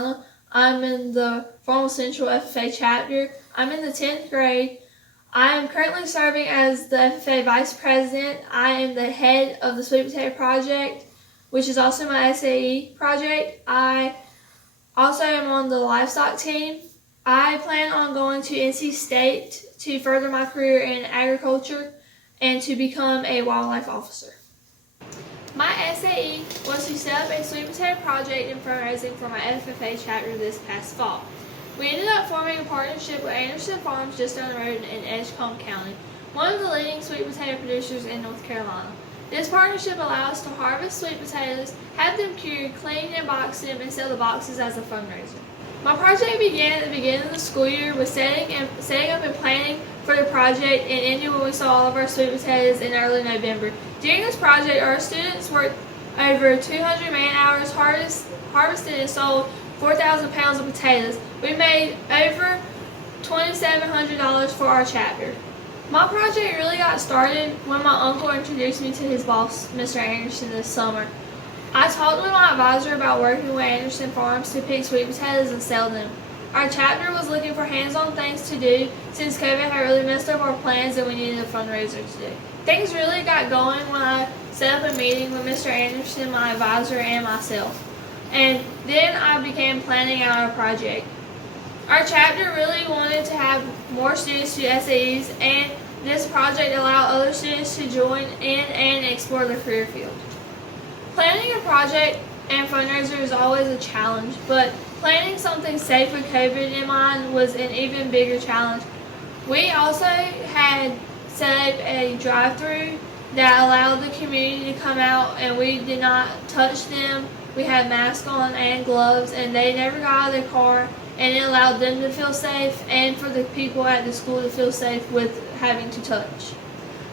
Carolina. I'm in the Formal Central FFA chapter. I'm in the 10th grade. I am currently serving as the FFA Vice President. I am the head of the Sweet Potato Project, which is also my SAE project. I also am on the livestock team. I plan on going to NC State to further my career in agriculture and to become a wildlife officer. My SAE was to set up a sweet potato project and fundraising for my FFA chapter this past fall. We ended up forming a partnership with Anderson Farms just down the road in Edgecombe County, one of the leading sweet potato producers in North Carolina. This partnership allows us to harvest sweet potatoes, have them cured, cleaned and boxed them, and sell the boxes as a fundraiser. My project began at the beginning of the school year with setting up and planning for the project and ended when we saw all of our sweet potatoes in early November. During this project, our students worked over 200 man-hours, harvested and sold 4,000 pounds of potatoes. We made over $2,700 for our chapter. My project really got started when my uncle introduced me to his boss, Mr. Anderson, this summer. I talked with my advisor about working with Anderson Farms to pick sweet potatoes and sell them. Our chapter was looking for hands-on things to do since COVID had really messed up our plans and we needed a fundraiser to do. Things really got going when I set up a meeting with Mr. Anderson, my advisor, and myself. And then I began planning out our project. Our chapter really wanted to have more students do SAEs, and this project allowed other students to join in and explore their career field. Planning a project and fundraiser is always a challenge, but planning something safe with COVID in mind was an even bigger challenge. We also had set up a drive-through that allowed the community to come out, and we did not touch them. We had masks on and gloves, and they never got out of their car, and it allowed them to feel safe and for the people at the school to feel safe with having to touch.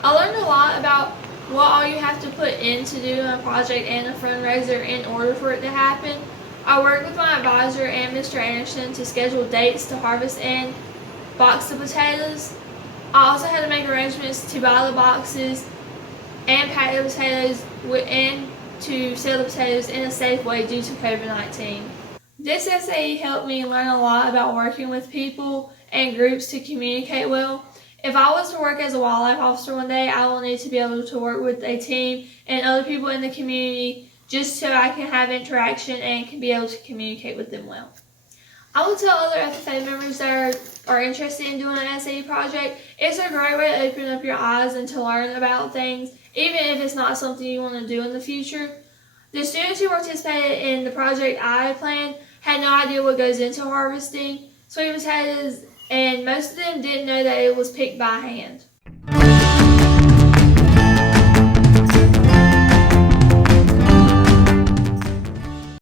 I learned a lot about what all you have to put into doing a project and a fundraiser in order for it to happen. I worked with my advisor and Mr. Anderson to schedule dates to harvest and box the potatoes. I also had to make arrangements to buy the boxes and pack the potatoes and to sell the potatoes in a safe way due to COVID-19. This SAE helped me learn a lot about working with people and groups to communicate well. If I was to work as a wildlife officer one day, I will need to be able to work with a team and other people in the community just so I can have interaction and can be able to communicate with them well. I will tell other FFA members that are interested in doing an SAE project, it's a great way to open up your eyes and to learn about things, even if it's not something you want to do in the future. The students who participated in the project I planned had no idea what goes into harvesting sweet potatoes, and most of them didn't know that it was picked by hand.